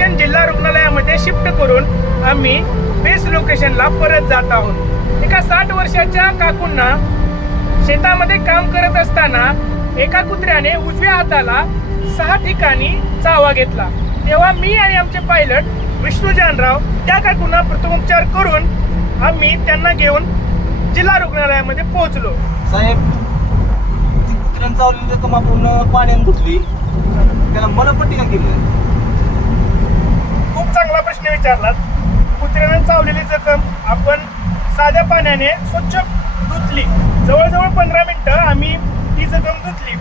Patient जिल्हा रुग्णालयामध्ये shift करून आम्ही बेस लोकेशनला परत जात आहोत। एका 60 वर्षाच्या काकूंना शेतामध्ये काम करत असताना एका कुत्र्याने उजव्या हाताला 6 ठिकाणी चावा घेतला। तेव्हा मी आणि आमचे पायलट विष्णू जानराव त्या काकूंना प्रथमोपचार करून आम्ही त्यांना घेऊन जिल्हा रुग्णालयामध्ये पोहोचलो। साहेब, कुत्र्यानं चावलेली जखम आपण पाण्याने धुतली, त्याला मलमपट्टी का केली? खूप चांगला प्रश्न विचारलात। कुत्र्याने चावलेली जखम आपण साध्या पाण्याने स्वच्छ धुतली। जवळजवळ 15 मिनिटं आम्ही ती जखम धुतली,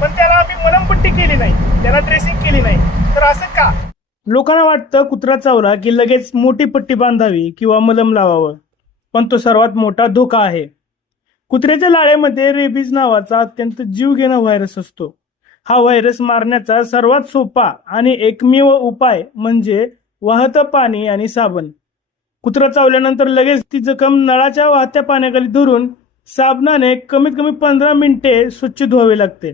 पण त्याला आम्ही मलमपट्टी केली नाही, त्याला ड्रेसिंग केली नाही। तर असं का? लोकांना वाटतं कुत्रा चावला की लगेच मोठी पट्टी बांधावी किंवा मलम लावावं, पण तो सर्वात मोठा धोका आहे। कुत्र्याच्या लाळेमध्ये रेबीज नावाचा अत्यंत जीवघेणा व्हायरस असतो। हा व्हायरस मारण्याचा सर्वात सोपा आणि एकमेव उपाय म्हणजे वाहतं पाणी आणि साबण। कुत्रा चावल्यानंतर लगेच ती जखम नळाच्या वाहत्या पाण्याखाली धरून साबणाने कमीत कमी 15 मिनिटे स्वच्छ धुवावे लागते।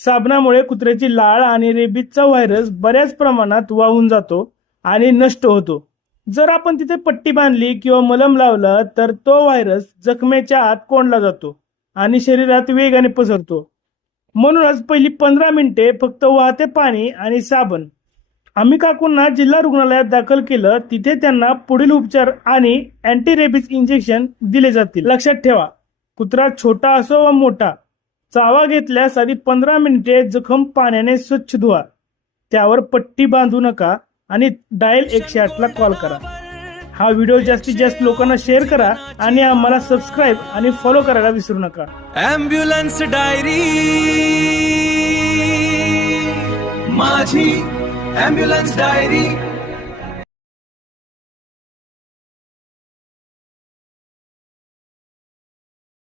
साबणामुळे कुत्र्याची लाळ आणि रेबीजचा व्हायरस बऱ्याच प्रमाणात वाहून जातो आणि नष्ट होतो। जर आपण तिथे पट्टी बांधली किंवा मलम लावलं तर तो व्हायरस जखमेच्या आत कोंडला जातो आणि शरीरात वेगाने पसरतो। म्हणूनच पहिली 15 मिनिटे फक्त वाहते पाणी आणि साबण। आम्ही काकूंना जिल्हा रुग्णालयात दाखल केलं, तिथे त्यांना पुढील उपचार आणि अँटी रेबीज इंजेक्शन दिले जातील। लक्षात ठेवा, कुत्रा छोटा असो वा मोठा, चावा घेतल्यास आधी 15 मिनिटे जखम पाण्याने स्वच्छ धुवा, त्यावर पट्टी बांधू नका आणि डायल 108 ला कॉल करा। हा व्हिडिओ जास्तीत जास्त लोकांना शेअर करा आणि आम्हाला सबस्क्राईब आणि फॉलो करायला विसरू नका। ॲम्ब्युलन्स डायरी, माझी ॲम्ब्युलन्स डायरी।